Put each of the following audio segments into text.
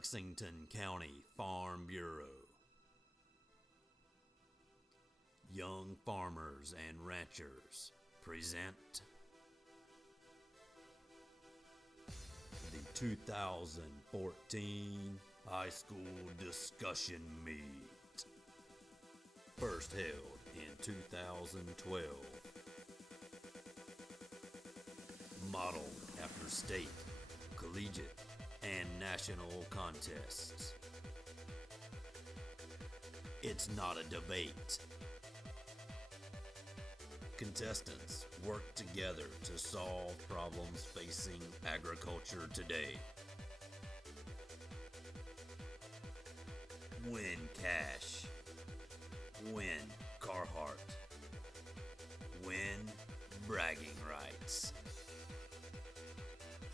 Lexington County Farm Bureau. Young Farmers and Ranchers present the 2014 High School Discussion Meet. First held in 2012. Modeled after state, collegiate, and national contests. It's not a debate. Contestants work together to solve problems facing agriculture today. Win cash. Win Carhartt. Win bragging rights.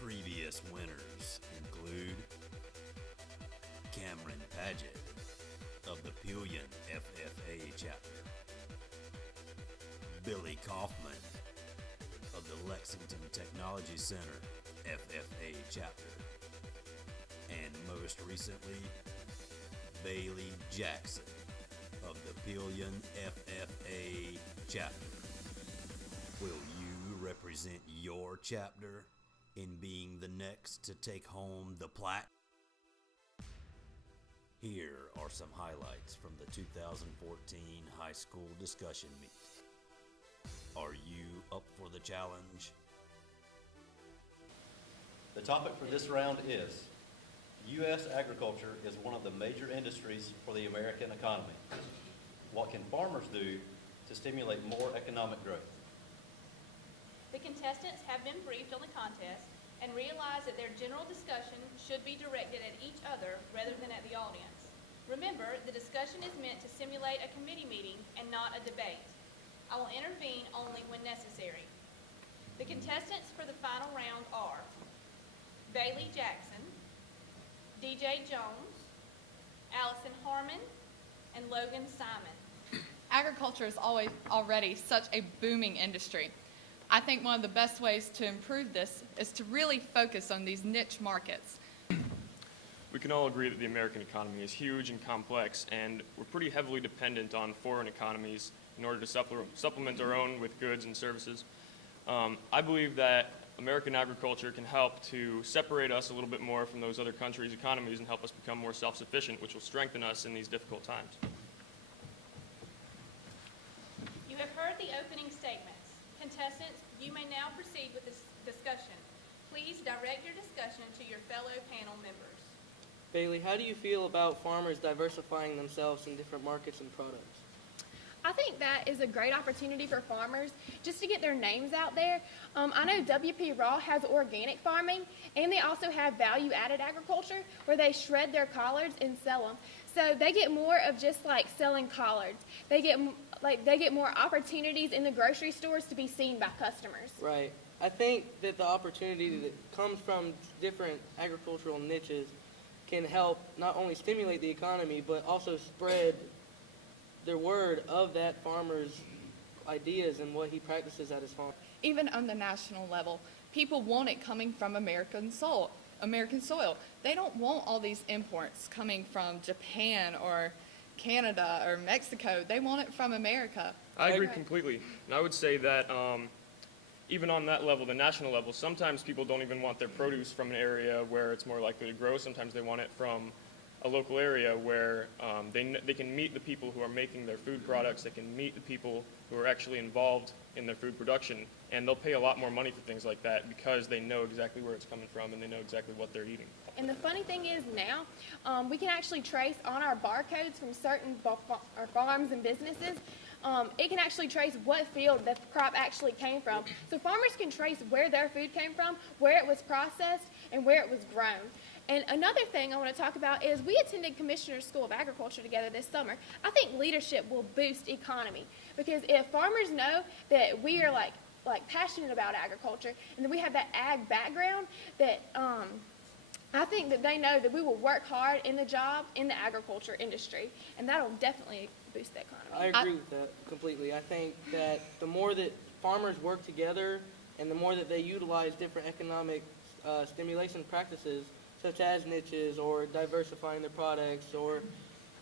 Previous winners include Cameron Paget of the Pillion FFA chapter, Billy Kaufman of the Lexington Technology Center FFA chapter, and most recently, Bailey Jackson of the Pillion FFA chapter. Will you represent your chapter in being the next to take home the plaque? Here are some highlights from the 2014 High School Discussion Meet. Are you up for the challenge? The topic for this round is, U.S. agriculture is one of the major industries for the American economy. What can farmers do to stimulate more economic growth? The contestants have been briefed on the contest and realize that their general discussion should be directed at each other rather than at the audience. Remember, the discussion is meant to simulate a committee meeting and not a debate. I will intervene only when necessary. The contestants for the final round are Bailey Jackson, DJ Jones, Allison Harmon, and Logan Simon. Agriculture is already such a booming industry. I think one of the best ways to improve this is to really focus on these niche markets. We can all agree that the American economy is huge and complex, and we're pretty heavily dependent on foreign economies in order to supplement our own with goods and services. I believe that American agriculture can help to separate us a little bit more from those other countries' economies and help us become more self-sufficient, which will strengthen us in these difficult times. You have heard the opening statements. Contestants, you may now proceed with this discussion. Please direct your discussion to your fellow panel members. Bailey, how do you feel about farmers diversifying themselves in different markets and products? I think that is a great opportunity for farmers just to get their names out there. I know WP Raw has organic farming, and they also have value-added agriculture where they shred their collards and sell them. So they get more of just like selling collards. They get more opportunities in the grocery stores to be seen by customers. Right. I think that the opportunity that comes from different agricultural niches can help not only stimulate the economy, but also spread the word of that farmer's ideas and what he practices at his farm. Even on the national level, people want it coming from American soil. They don't want all these imports coming from Japan or Canada or Mexico. They want it from America. I agree completely. And I would say that even on that level, the national level, sometimes people don't even want their produce from an area where it's more likely to grow. Sometimes they want it from a local area where they can meet the people who are making their food products. They can meet the people who are actually involved in their food production, and they'll pay a lot more money for things like that because they know exactly where it's coming from and they know exactly what they're eating. And the funny thing is now, we can actually trace on our barcodes from certain farms and businesses. It can actually trace what field the crop actually came from. So farmers can trace where their food came from, where it was processed, and where it was grown. And another thing I want to talk about is we attended Commissioner's School of Agriculture together this summer. I think leadership will boost economy because if farmers know that we are like passionate about agriculture and that we have that ag background, that I think that they know that we will work hard in the job in the agriculture industry, and that'll definitely boost the economy. I agree with that completely. I think that the more that farmers work together and the more that they utilize different economic stimulation practices, such as niches or diversifying their products or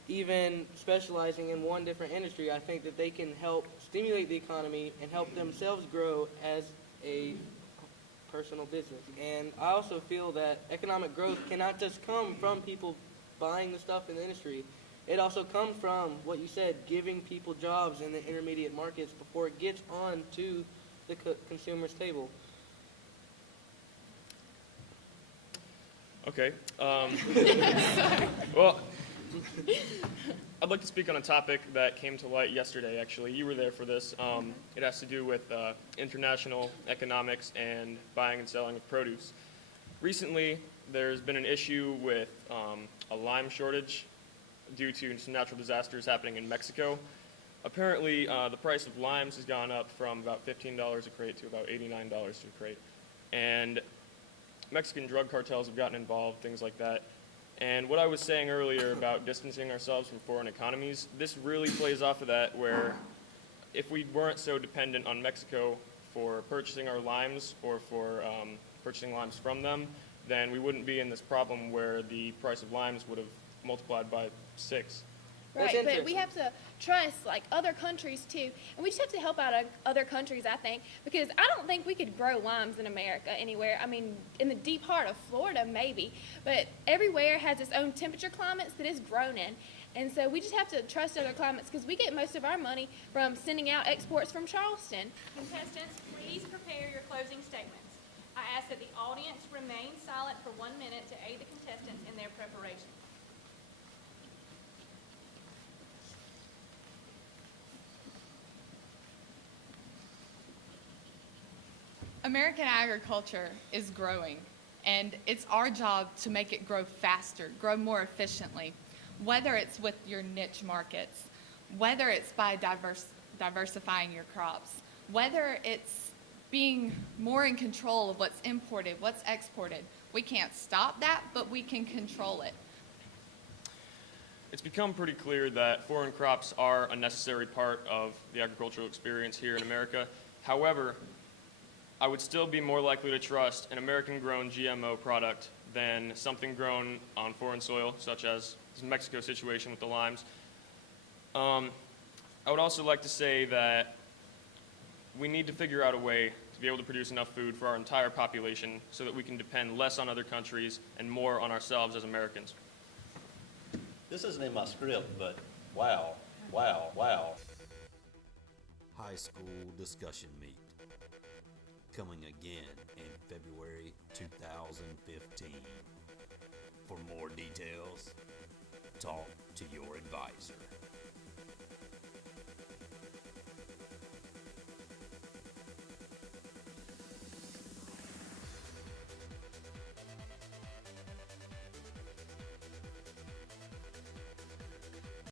even specializing in one different industry, I think that they can help stimulate the economy and help themselves grow as a personal business. And I also feel that economic growth cannot just come from people buying the stuff in the industry. It also comes from what you said, giving people jobs in the intermediate markets before it gets on to the consumer's table. Okay. Well, I'd like to speak on a topic that came to light yesterday, actually. You were there for this. It has to do with international economics and buying and selling of produce. Recently, there's been an issue with a lime shortage due to some natural disasters happening in Mexico. Apparently, the price of limes has gone up from about $15 a crate to about $89 a crate. And Mexican drug cartels have gotten involved, things like that. And what I was saying earlier about distancing ourselves from foreign economies, this really plays off of that, where if we weren't so dependent on Mexico for purchasing our limes or for purchasing limes from them, then we wouldn't be in this problem where the price of limes would have multiplied by 6. Right, but we have to trust like other countries too, and we just have to help out other countries, I think, because I don't think we could grow limes in America anywhere. I mean, in the deep heart of Florida, maybe, but everywhere has its own temperature climates that it's grown in, and so we just have to trust other climates because we get most of our money from sending out exports from Charleston. Contestants, please prepare your closing statements. I ask that the audience remain silent for 1 minute to aid the contestants in their preparation. American agriculture is growing, and it's our job to make it grow faster, grow more efficiently, whether it's with your niche markets, whether it's by diversifying your crops, whether it's being more in control of what's imported, what's exported. We can't stop that, but we can control it. It's become pretty clear that foreign crops are a necessary part of the agricultural experience here in America. However, I would still be more likely to trust an American-grown GMO product than something grown on foreign soil, such as the Mexico situation with the limes. I would also like to say that we need to figure out a way to be able to produce enough food for our entire population so that we can depend less on other countries and more on ourselves as Americans. This isn't in my script, but wow. High school discussion meet. Coming again in February 2015. For more details, talk to your advisor.